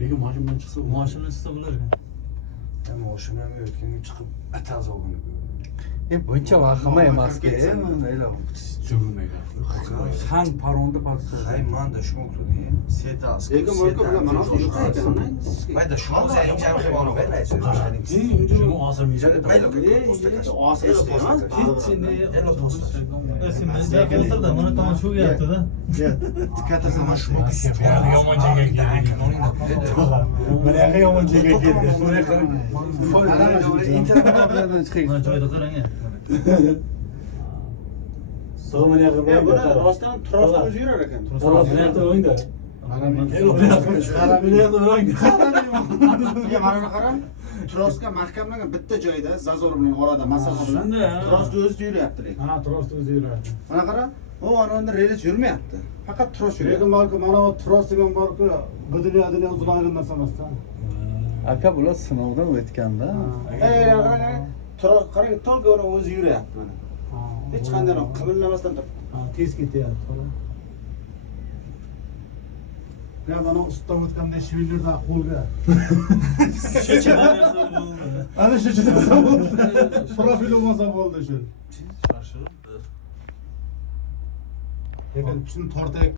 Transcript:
Lekin mashinadan chiqsa, Mashina chiqsa bo'lar ekan. Mashina ham o'tganga chiqib ataz olgan. Buncha vahima emasga, mayli. cho'g'ilmaydi. San paronda pastda. Hay manda shunga o'tdi. Setas. Lekin bo'lsa bilan mana shu yo'q ekan. Mayda shunga o'zi ham jami qilib olib bermaysiz. Shuni osilmaydi. Mayda Hozirda mana tomon shu gapda. Katta samash. Yomon joyga keldi. Mana yomon joyga keldi. Mana joyda qarang. So'mani Ya yaqin. buni rostdan trosda o'zi yurar ekan. o'ngda. Ya mana qara. Trosga mahkamlangan bitta joyda zazor bilan orada masofa bilan trosda o'zi yuryapti lekin. Ha, trosda o'zi yuradi. Mana qara. O anonda relis yurmayapti. Faqat tros yuryapti. Lekin balki mana bu tros degan balki bu dunyodan uziladigan narsa emas-da. Aka bular sinovdan o'tganda. Qarang, qarang, tolga o'zi yuryapti mana. Hech qanday qimirlamasdan turibdi. Tez ketyapti. Ya mana usta o'tganda shivillarda qo'lga. Ana shu narsa bo'ldi. Profil bo'lmasa bo'ldi shu. Lekin shuni tortay